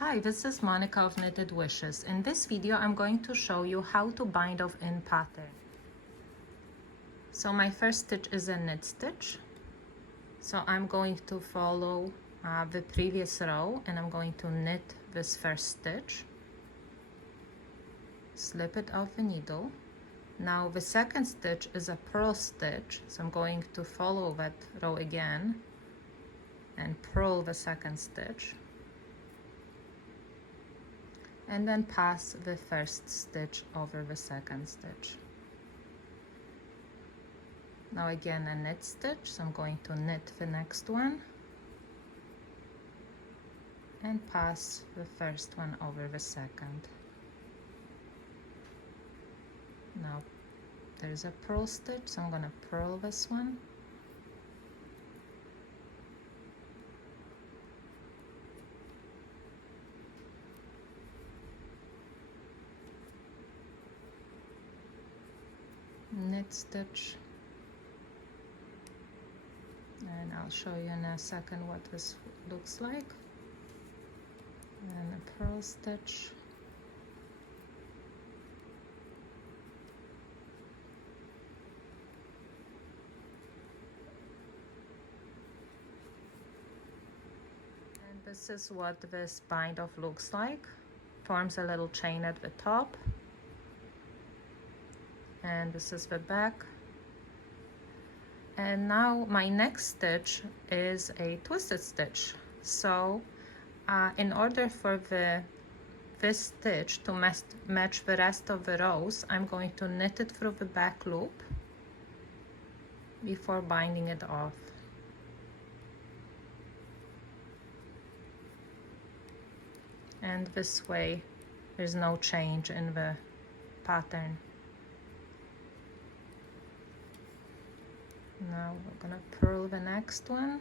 Hi, this is Monica of Knitted Wishes. In this video, I'm going to show you how to bind off in pattern. So my first stitch is a knit stitch. So I'm going to follow the previous row and I'm going to knit this first stitch. Slip it off the needle. Now the second stitch is a purl stitch. So I'm going to follow that row again and purl the second stitch. And then pass the first stitch over the second stitch. Now again a knit stitch, so I'm going to knit the next one and pass the first one over the second. Now there's a purl stitch, so I'm going to purl this one. Knit stitch, and I'll show you in a second what this looks like, and a purl stitch, and this is what this bind off looks like. Forms a little chain at the top, and this is the back. And now my next stitch is a twisted stitch. So in order for this stitch to match the rest of the rows, I'm going to knit it through the back loop before binding it off. And this way there's no change in the pattern. Now we're gonna purl the next one,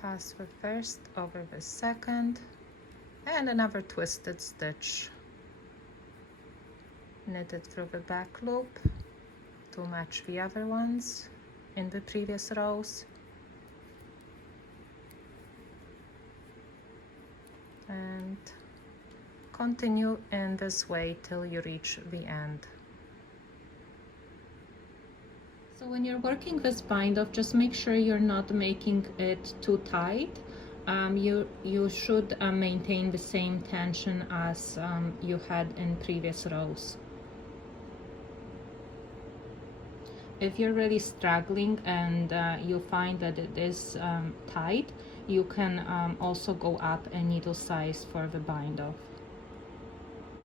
pass the first over the second, and another twisted stitch. Knit it through the back loop to match the other ones in the previous rows. And continue in this way till you reach the end. So when you're working this bind off, just make sure you're not making it too tight. You should maintain the same tension as you had in previous rows. If you're really struggling and you find that it is tight, you can also go up a needle size for the bind off.